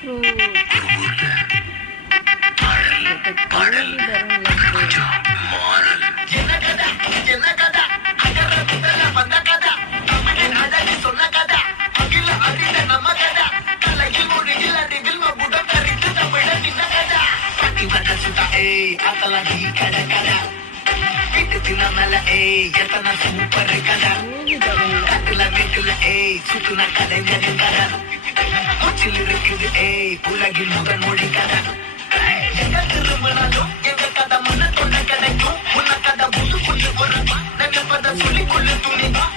Fruit. ஒரு ஊர்ல பாடல் பாடல் கொஞ்சம் மாறல். என்ன கதை என்ன கதை அகர முதல வந்த கதை தமிழின் அழகு சொன்ன கதை அகில அறிந்த நம்ம கதை கலையில் மொழியில் அறிவில் மகுடம் தரித்து தமிழன் இந்த கதை பட்டிவத சுதா அத்தலா டீ கடை கடை வீட்டு தினமல எத்தனை சூப்பர் கதை கட்டுல வீட்டுல சுத்துன கலைஞர் கதை மூச்சில் இருக்குது உலகில் முதல் மொழி கதை எங்க திரும்பினாலும் எங்க கதை முன்ன தொண்டை கிடைக்கும் உன்ன கதை புது புது ஒரு நினைப்பதை சொல்லி கொள்ளு துணிதான்